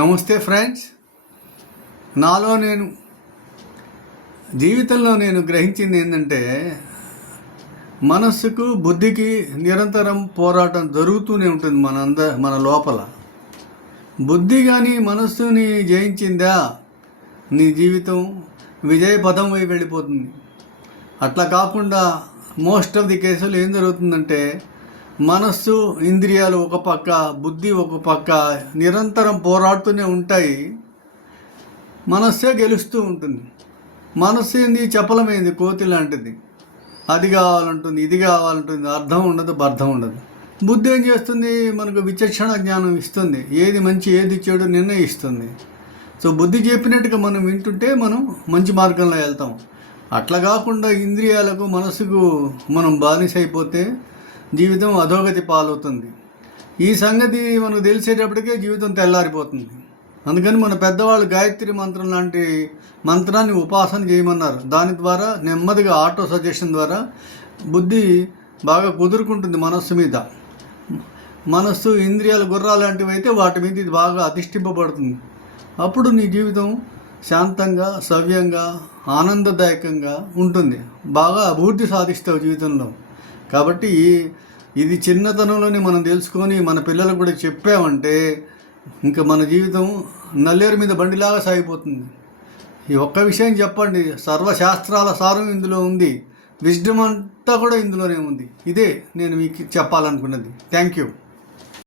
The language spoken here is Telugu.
నమస్తే ఫ్రెండ్స్. నాలో నేను జీవితంలో గ్రహించింది ఏంటంటే, మనస్సుకు బుద్ధికి నిరంతరం పోరాటం జరుగుతూనే ఉంటుంది. మన లోపల బుద్ధి కానీ మనస్సుని జయించిందా, నీ జీవితం విజయ పదం వైపు వెళ్ళిపోతుంది. అట్లా కాకుండా మోస్ట్ ఆఫ్ ది కేసులు ఏం జరుగుతుందంటే, మనస్సు ఇంద్రియాలు ఒక పక్క, బుద్ధి ఒక పక్క నిరంతరం పోరాడుతూనే ఉంటాయి. మనస్సే గెలుస్తూ ఉంటుంది. మనస్సు ఏంది, చపలమైంది, కోతి లాంటిది. అది కావాలంటుంది, ఇది కావాలంటుంది, అర్థం ఉండదు, బర్థం ఉండదు. బుద్ధి ఏం చేస్తుంది, మనకు విచక్షణ జ్ఞానం ఇస్తుంది, ఏది మంచి ఏది చెడు నిర్ణయిస్తుంది. సో బుద్ధి చెప్పినట్టుగా మనం వింటుంటే మనం మంచి మార్గంలో వెళ్తాం. అట్లా కాకుండా ఇంద్రియాలకు మనసుకు మనం బానిస అయిపోతే జీవితం అధోగతి పాలవుతుంది. ఈ సంగతి మనకు తెలిసేటప్పటికే జీవితం తెల్లారిపోతుంది. అందుకని మన పెద్దవాళ్ళు గాయత్రి మంత్రం లాంటి మంత్రాన్ని ఉపాసన చేయమన్నారు. దాని ద్వారా నెమ్మదిగా ఆటో సజెషన్ ద్వారా బుద్ధి బాగా కుదురుకుంటుంది మనస్సు మీద. మనస్సు ఇంద్రియాలు గుర్రాలు లాంటివి అయితే వాటి మీద ఇది బాగా అధిష్ఠింపబడుతుంది. అప్పుడు నీ జీవితం శాంతంగా, సవ్యంగా, ఆనందదాయకంగా ఉంటుంది. బాగా అభివృద్ధి సాధిస్తావు జీవితంలో. కాబట్టి ఇది చిన్నతనంలోనే మనం తెలుసుకొని మన పిల్లలకు కూడా చెప్పామంటే ఇంకా మన జీవితం నల్లేరు మీద బండిలాగా సాగిపోతుంది. ఈ ఒక్క విషయం చెప్పండి, సర్వశాస్త్రాల సారం ఇందులో ఉంది, విజ్డమ్ అంతా కూడా ఇందులోనే ఉంది. ఇదే నేను మీకు చెప్పాలనుకున్నది. Thank you.